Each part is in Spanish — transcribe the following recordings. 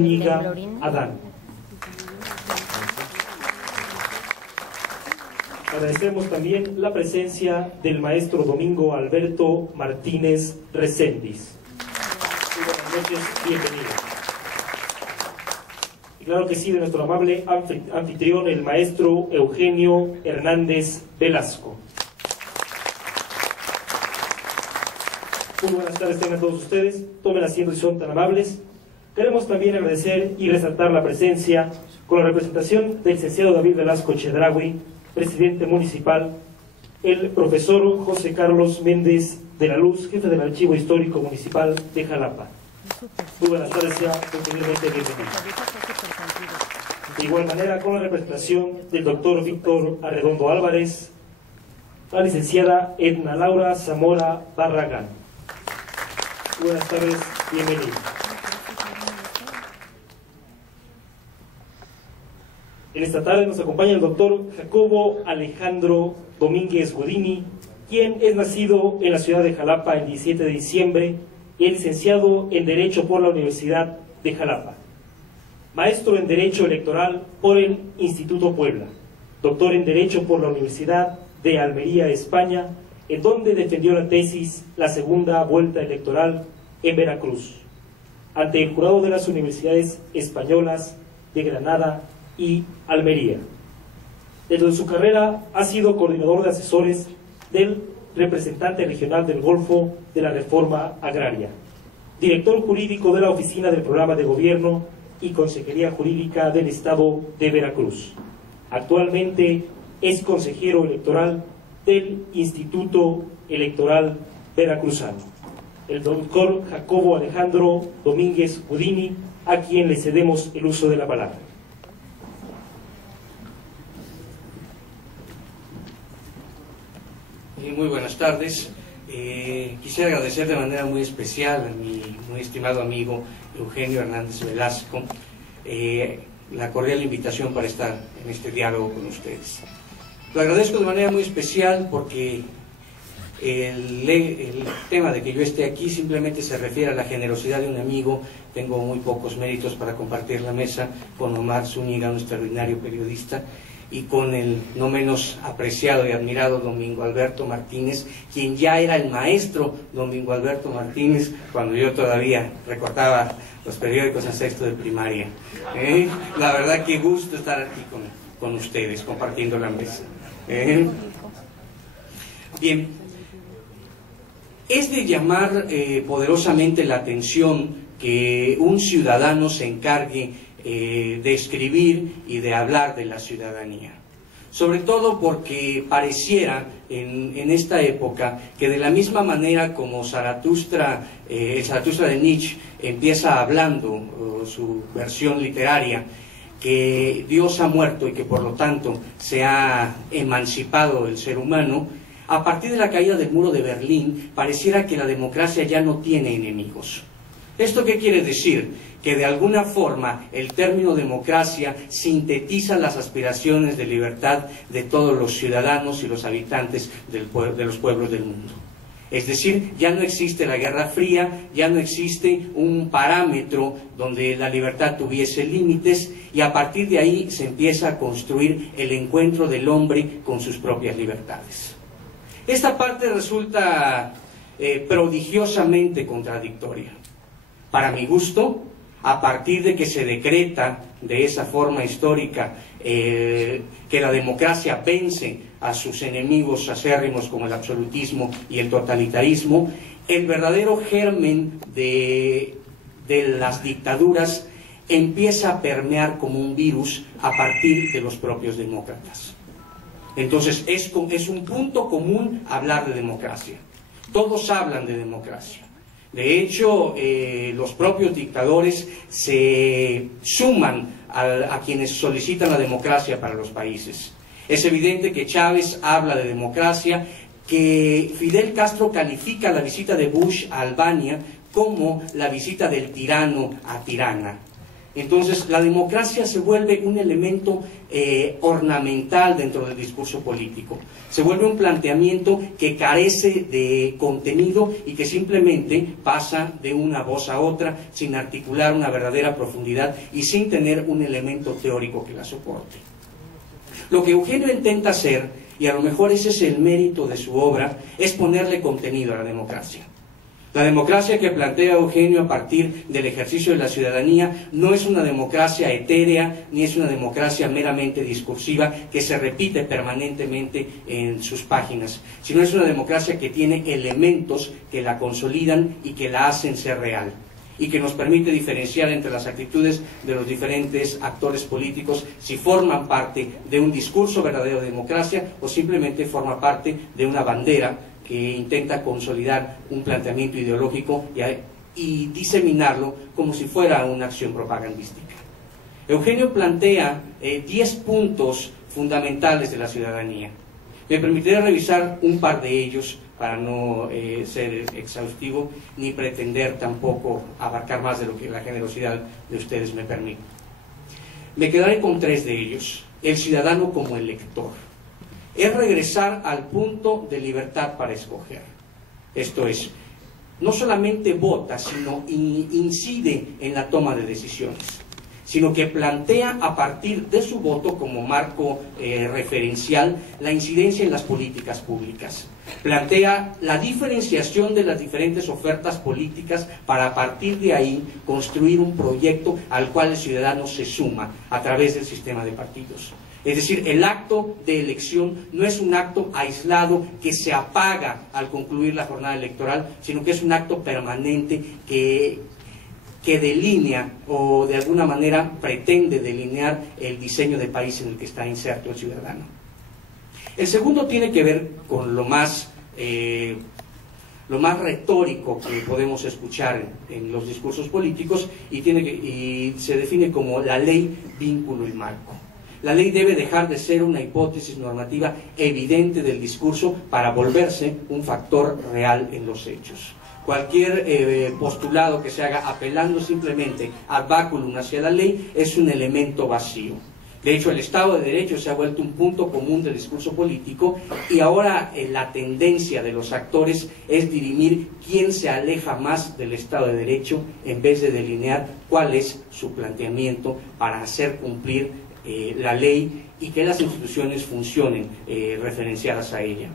Zúñiga Adán. Agradecemos también la presencia del maestro Domingo Alberto Martínez Recendis. Muy buenas noches, bienvenido. Y claro que sí, de nuestro amable anfitrión, el maestro Eugenio Hernández Velasco. Muy buenas tardes tengan todos ustedes, tomen asiento si son tan amables. Queremos también agradecer y resaltar la presencia con la representación del licenciado David Velasco Chedraui, presidente municipal, el profesor José Carlos Méndez de la Luz, jefe del Archivo Histórico Municipal de Jalapa. Muy buenas tardes, ya continuamente bienvenido. De igual manera, con la representación del doctor Víctor Arredondo Álvarez, la licenciada Edna Laura Zamora Barragán. Muy buenas tardes, bienvenido. En esta tarde nos acompaña el doctor Jacobo Alejandro Domínguez Godini, quien es nacido en la ciudad de Jalapa el 17 de diciembre y es licenciado en Derecho por la Universidad de Jalapa. Maestro en Derecho Electoral por el Instituto Puebla. Doctor en Derecho por la Universidad de Almería, España, en donde defendió la tesis La Segunda Vuelta Electoral en Veracruz, ante el jurado de las universidades españolas de Granada y Almería. Desde su carrera ha sido coordinador de asesores del representante regional del Golfo de la Reforma Agraria, director jurídico de la Oficina del Programa de Gobierno y Consejería Jurídica del Estado de Veracruz. Actualmente es consejero electoral del Instituto Electoral Veracruzano. El doctor Jacobo Alejandro Domínguez Godini, a quien le cedemos el uso de la palabra. Muy buenas tardes. Quisiera agradecer de manera muy especial a mi muy estimado amigo Eugenio Hernández Velasco la cordial invitación para estar en este diálogo con ustedes. Lo agradezco de manera muy especial porque el tema de que yo esté aquí simplemente se refiere a la generosidad de un amigo. Tengo muy pocos méritos para compartir la mesa con Omar Zúñiga, un extraordinario periodista, y con el no menos apreciado y admirado Domingo Alberto Martínez, quien ya era el maestro Domingo Alberto Martínez cuando yo todavía recortaba los periódicos en sexto de primaria. La verdad que gusto estar aquí con ustedes, compartiendo la mesa. Bien, es de llamar poderosamente la atención que un ciudadano se encargue de escribir y de hablar de la ciudadanía, sobre todo porque pareciera en esta época que de la misma manera como Zaratustra, el Zaratustra de Nietzsche empieza hablando su versión literaria, que Dios ha muerto y que por lo tanto se ha emancipado el ser humano, a partir de la caída del muro de Berlín pareciera que la democracia ya no tiene enemigos. ¿Esto qué quiere decir? Que de alguna forma el término democracia sintetiza las aspiraciones de libertad de todos los ciudadanos y los habitantes de los pueblos del mundo. Es decir, ya no existe la Guerra Fría, ya no existe un parámetro donde la libertad tuviese límites, y a partir de ahí se empieza a construir el encuentro del hombre con sus propias libertades. Esta parte resulta prodigiosamente contradictoria. Para mi gusto, a partir de que se decreta de esa forma histórica que la democracia vence a sus enemigos acérrimos como el absolutismo y el totalitarismo, el verdadero germen de las dictaduras empieza a permear como un virus a partir de los propios demócratas. Entonces es un punto común hablar de democracia. Todos hablan de democracia. De hecho, los propios dictadores se suman a quienes solicitan la democracia para los países. Es evidente que Chávez habla de democracia, que Fidel Castro califica la visita de Bush a Albania como la visita del tirano a Tirana. Entonces, la democracia se vuelve un elemento ornamental dentro del discurso político. Se vuelve un planteamiento que carece de contenido y que simplemente pasa de una voz a otra sin articular una verdadera profundidad y sin tener un elemento teórico que la soporte. Lo que Eugenio intenta hacer, y a lo mejor ese es el mérito de su obra, es ponerle contenido a la democracia. La democracia que plantea Eugenio a partir del ejercicio de la ciudadanía no es una democracia etérea, ni es una democracia meramente discursiva que se repite permanentemente en sus páginas, sino es una democracia que tiene elementos que la consolidan y que la hacen ser real, y que nos permite diferenciar entre las actitudes de los diferentes actores políticos si forman parte de un discurso verdadero de democracia o simplemente forma parte de una bandera que intenta consolidar un planteamiento ideológico y diseminarlo como si fuera una acción propagandística. Eugenio plantea 10 puntos fundamentales de la ciudadanía. Me permitiré revisar un par de ellos para no ser exhaustivo ni pretender tampoco abarcar más de lo que la generosidad de ustedes me permite. Me quedaré con 3 de ellos. El ciudadano como elector. Es regresar al punto de libertad para escoger. Esto es, no solamente vota, sino incide en la toma de decisiones, sino que plantea a partir de su voto como marco referencial la incidencia en las políticas públicas. Plantea la diferenciación de las diferentes ofertas políticas para a partir de ahí construir un proyecto al cual el ciudadano se suma a través del sistema de partidos. Es decir, el acto de elección no es un acto aislado que se apaga al concluir la jornada electoral, sino que es un acto permanente que delinea o de alguna manera pretende delinear el diseño de país en el que está inserto el ciudadano. El segundo tiene que ver con lo más retórico que podemos escuchar en los discursos políticos y se define como la ley, vínculo y marco. La ley debe dejar de ser una hipótesis normativa evidente del discurso para volverse un factor real en los hechos. Cualquier postulado que se haga apelando simplemente ad baculum hacia la ley es un elemento vacío. De hecho, el Estado de Derecho se ha vuelto un punto común del discurso político y ahora la tendencia de los actores es dirimir quién se aleja más del Estado de Derecho en vez de delinear cuál es su planteamiento para hacer cumplir la ley y que las instituciones funcionen referenciadas a ella.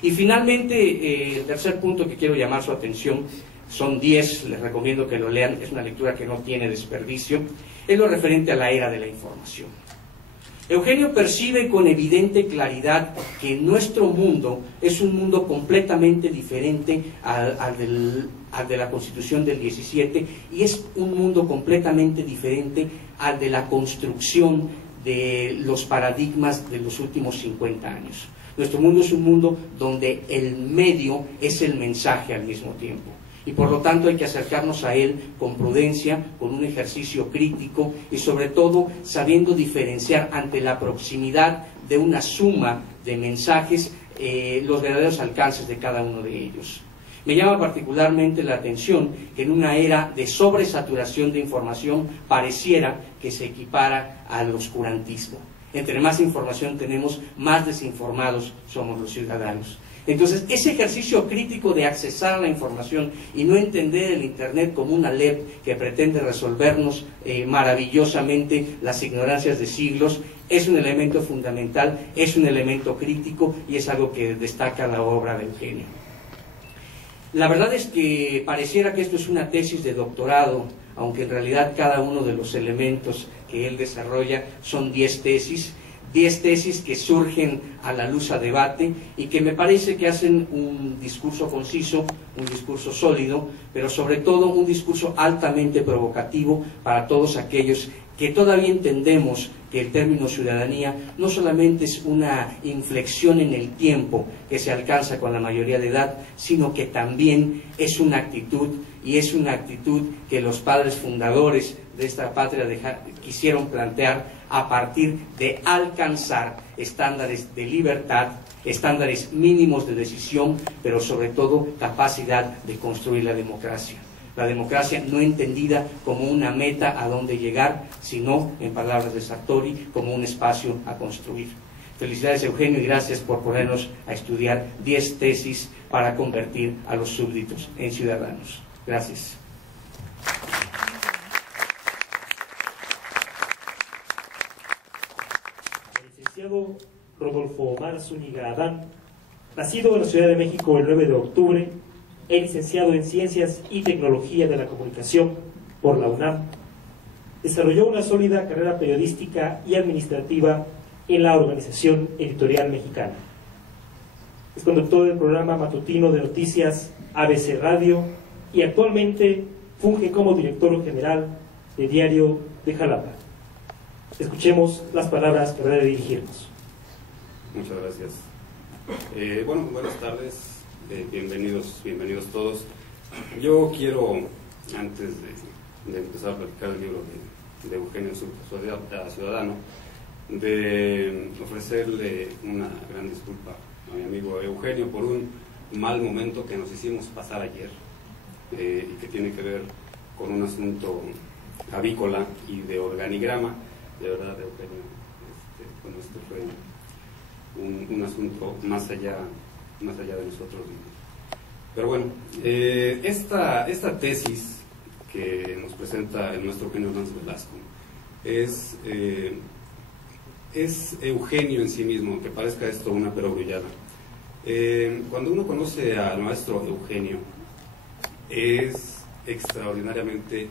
Y finalmente, el tercer punto que quiero llamar su atención, son 10, les recomiendo que lo lean, es una lectura que no tiene desperdicio, es lo referente a la era de la información. Eugenio percibe con evidente claridad que nuestro mundo es un mundo completamente diferente al de la Constitución del 17 y es un mundo completamente diferente al de la construcción de los paradigmas de los últimos 50 años. Nuestro mundo es un mundo donde el medio es el mensaje al mismo tiempo. Y por lo tanto hay que acercarnos a él con prudencia, con un ejercicio crítico y sobre todo sabiendo diferenciar ante la proximidad de una suma de mensajes los verdaderos alcances de cada uno de ellos. Me llama particularmente la atención que en una era de sobresaturación de información pareciera que se equipara al oscurantismo. Entre más información tenemos, más desinformados somos los ciudadanos. Entonces, ese ejercicio crítico de accesar a la información y no entender el Internet como una LEP que pretende resolvernos maravillosamente las ignorancias de siglos, es un elemento fundamental, es un elemento crítico y es algo que destaca la obra de Eugenio. La verdad es que pareciera que esto es una tesis de doctorado, aunque en realidad cada uno de los elementos que él desarrolla son 10 tesis, 10 tesis que surgen a la luz a debate y que me parece que hacen un discurso conciso, un discurso sólido, pero sobre todo un discurso altamente provocativo para todos aquellos que todavía entendemos que el término ciudadanía no solamente es una inflexión en el tiempo que se alcanza con la mayoría de edad, sino que también es una actitud, y es una actitud que los padres fundadores de esta patria quisieron plantear a partir de alcanzar estándares de libertad, estándares mínimos de decisión, pero sobre todo capacidad de construir la democracia. La democracia no entendida como una meta a donde llegar, sino, en palabras de Sartori, como un espacio a construir. Felicidades, Eugenio, y gracias por ponernos a estudiar 10 tesis para convertir a los súbditos en ciudadanos. Gracias. El licenciado Rodolfo Omar Zúñiga Adán, nacido en la Ciudad de México el 9 de octubre, es licenciado en Ciencias y Tecnología de la Comunicación por la UNAM. Desarrolló una sólida carrera periodística y administrativa en la Organización Editorial Mexicana. Es conductor del programa matutino de noticias ABC Radio y actualmente funge como director general de Diario de Jalapa. Escuchemos las palabras que habrá de dirigirnos. Muchas gracias. Buenas tardes, bienvenidos todos. Yo quiero, antes de empezar a platicar el libro de Eugenio Ciudadano, de ofrecerle una gran disculpa a mi amigo Eugenio por un mal momento que nos hicimos pasar ayer y que tiene que ver con un asunto avícola y de organigrama. De verdad, Eugenio, esto fue un asunto más allá de nosotros mismos. Pero bueno, esta tesis que nos presenta el nuestro Eugenio Hernández Velasco es Eugenio en sí mismo, aunque parezca esto una perogrullada. Cuando uno conoce al maestro Eugenio, es extraordinariamente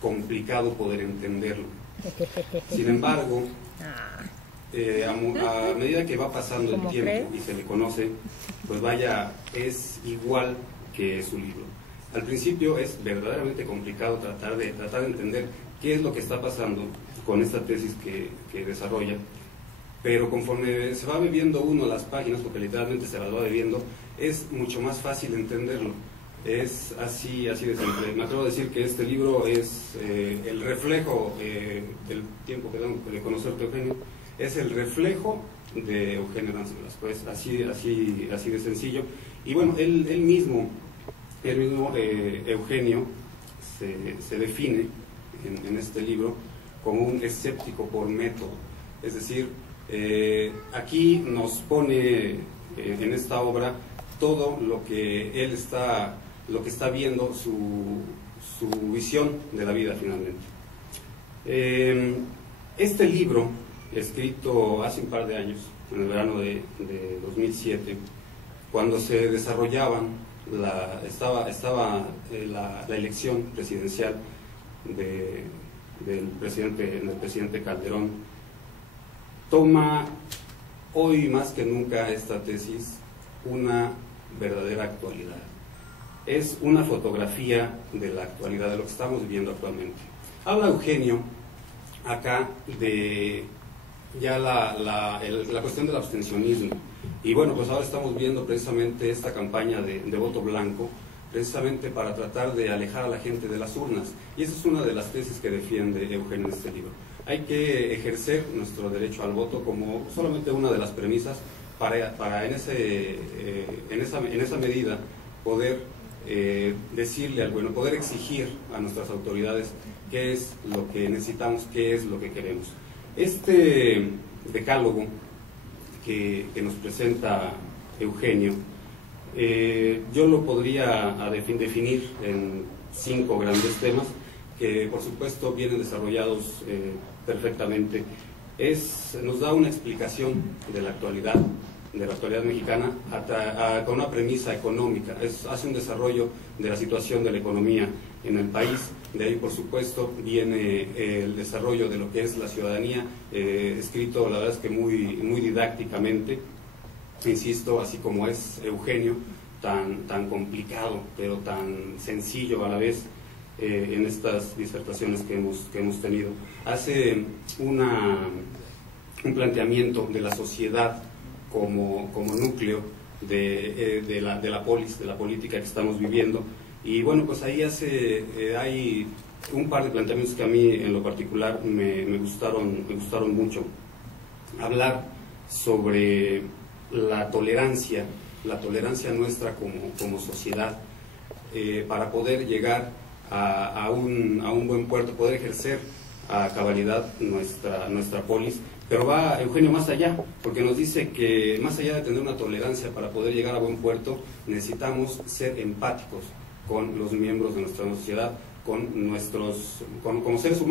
complicado poder entenderlo. Sin embargo, a medida que va pasando el tiempo y se le conoce, pues vaya, es igual que su libro. Al principio es verdaderamente complicado tratar de entender qué es lo que está pasando con esta tesis que desarrolla, pero conforme se va bebiendo uno las páginas, porque literalmente se las va bebiendo, es mucho más fácil entenderlo. Es así de simple. Me atrevo a decir que este libro es el reflejo del tiempo que tengo de conocerte, Eugenio, es el reflejo de Eugenio Hernández Velasco. Es así de sencillo. Y bueno, él mismo Eugenio se define en este libro como un escéptico por método. Es decir, aquí nos pone en esta obra todo lo que él está viendo, su visión de la vida finalmente. Este libro, escrito hace un par de años, en el verano de 2007, cuando se desarrollaban estaba la elección presidencial del presidente Calderón, toma hoy más que nunca esta tesis una verdadera actualidad. Es una fotografía de la actualidad, de lo que estamos viviendo actualmente. Habla Eugenio acá de ya la cuestión del abstencionismo. Y bueno, pues ahora estamos viendo precisamente esta campaña de voto blanco, precisamente para tratar de alejar a la gente de las urnas. Y esa es una de las tesis que defiende Eugenio en este libro. Hay que ejercer nuestro derecho al voto como solamente una de las premisas para en esa medida poder decirle al poder exigir a nuestras autoridades qué es lo que necesitamos, qué es lo que queremos. Este decálogo que nos presenta Eugenio, yo lo podría definir en 5 grandes temas que por supuesto vienen desarrollados perfectamente. Nos da una explicación de la actualidad mexicana con una premisa económica. Hace un desarrollo de la situación de la economía en el país. De ahí, por supuesto, viene el desarrollo de lo que es la ciudadanía, escrito, la verdad es que muy didácticamente, insisto, así como es Eugenio, tan complicado, pero tan sencillo a la vez, en estas disertaciones que hemos tenido. Hace un planteamiento de la sociedad como núcleo de la polis, de la política que estamos viviendo. Y bueno, pues ahí hay un par de planteamientos que a mí en lo particular me gustaron mucho. Hablar sobre la tolerancia nuestra como sociedad, para poder llegar a un buen puerto, poder ejercer a cabalidad nuestra polis, pero va, Eugenio, más allá, porque nos dice que más allá de tener una tolerancia para poder llegar a buen puerto, necesitamos ser empáticos con los miembros de nuestra sociedad, como seres humanos.